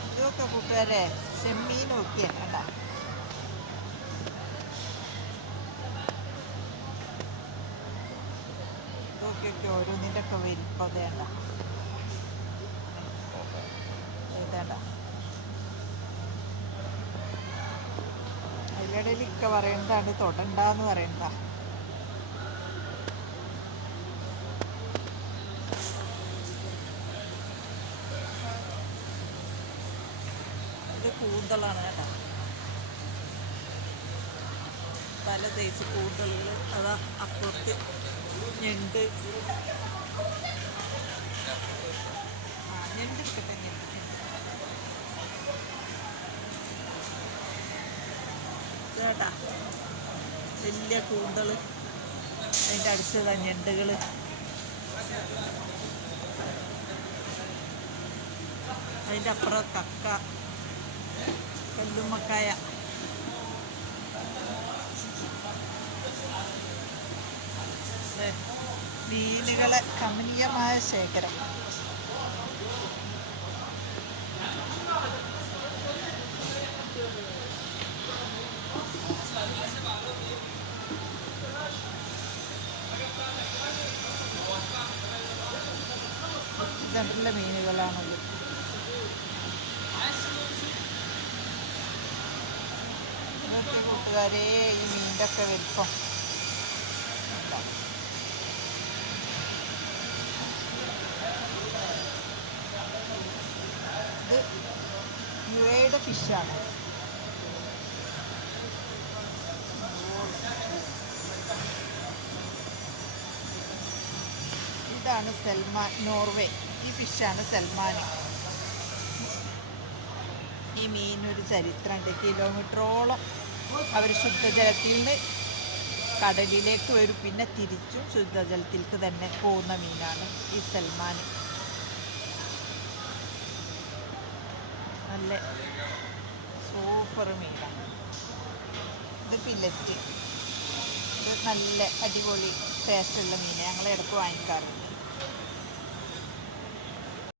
ഇതൊക്കെ കൂട്ടുകാരെ ചെമ്മീൻ നോക്കിയാണ് കേട്ടോ. ഇതൊക്കെ ഓരോന്നിൻ്റെ ഒക്കെ വലിപ്പം വേണ്ട ഇതേണ്ട. അതിലിടയിൽ ഇക്ക പറയുന്നതാണ് തൊടണ്ടെന്ന് പറയുന്നതാ. ഇത് കൂന്തളാണ് കേട്ടോ. പല സൈസ് കൂന്തളുകൾ. അതാ അപ്പുറത്ത് ഞണ്ട്. ഞണ്ട് ഇരിക്കട്ടെ, ഞണ്ട് കേട്ടാ. വലിയ കൂന്തള്, അതിൻ്റെ അടുത്തുള്ള ഞണ്ടുകൾ. അതിൻ്റെ അപ്പുറം കക്ക, കല്ലുമ്മക്കായ. മീനുകളെ കമനീയമായ ശേഖരം. സെൻട്രലിലെ മീനുകളാണത്. ഇതൊക്കെ കൂട്ടുകാരെ ഈ മീനിൻ്റെ ഒക്കെ വലിപ്പം. ഇത് യുഎയുടെ ഫിഷാണ്. ഇതാണ് സൽമാൻ, നോർവേ. ഈ ഫിഷാണ് സൽമാൻ. ഈ മീനൊരു ചരിത്രമുണ്ട്. കിലോമീറ്ററോളം അവർ ശുദ്ധജലത്തിൽ നിന്ന് കടലിലേക്ക് വരും, പിന്നെ തിരിച്ചും ശുദ്ധജലത്തിലേക്ക് തന്നെ പോകുന്ന മീനാണ് ഈ സൽമാൻ. നല്ല സൂപ്പർ മീനാണ്. ഇത് ഫില്ലറ്റ്. ഇത് നല്ല അടിപൊളി ടേസ്റ്റുള്ള മീൻ. ഞങ്ങൾ ഇടയ്ക്ക് വാങ്ങിക്കാറുണ്ട്.